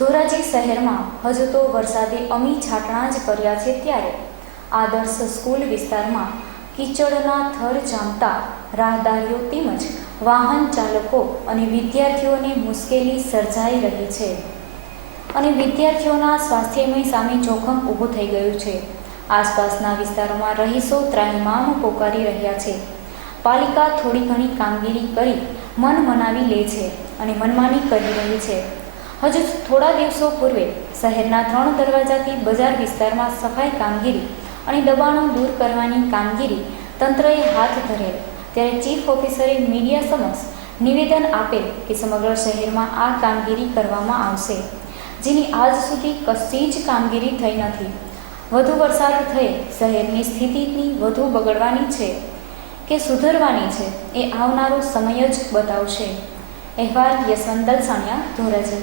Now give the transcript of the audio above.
ધોરાજી શહેરમાં હજુ તો વરસાદે અમી છાંટણા જ કર્યા છે ત્યારે આદર્શ સ્કૂલ વિસ્તારમાં કીચડના થર જામતા રાહદારીઓ તેમજ વાહન ચાલકો અને વિદ્યાર્થીઓને મુશ્કેલી સર્જાઈ રહી છે. અને વિદ્યાર્થીઓના સ્વાસ્થ્યમય સામે જોખમ ઊભું થઈ ગયું છે. આસપાસના વિસ્તારોમાં રહીશો ત્રાહિમામ પોકારી રહ્યા છે. પાલિકા થોડી ઘણી કામગીરી કરી મન મનાવી લે છે અને મનમાની કરી રહી છે. હજુ થોડા દિવસો પૂર્વે શહેરના ત્રણ દરવાજાથી બજાર વિસ્તારમાં સફાઈ કામગીરી અને દબાણો દૂર કરવાની કામગીરી તંત્રએ હાથ ધરેલ. ત્યારે ચીફ ઓફિસરે મીડિયા સમક્ષ નિવેદન આપેલ કે સમગ્ર શહેરમાં આ કામગીરી કરવામાં આવશે, જેની આજ સુધી કશી જ કામગીરી થઈ નથી. વધુ વરસાદ થઈ શહેરની સ્થિતિની વધુ બગડવાની છે કે સુધરવાની છે એ આવનારો સમય જ બતાવશે. અહેવાલ યશવંત દલસાણિયા ધોરાજી.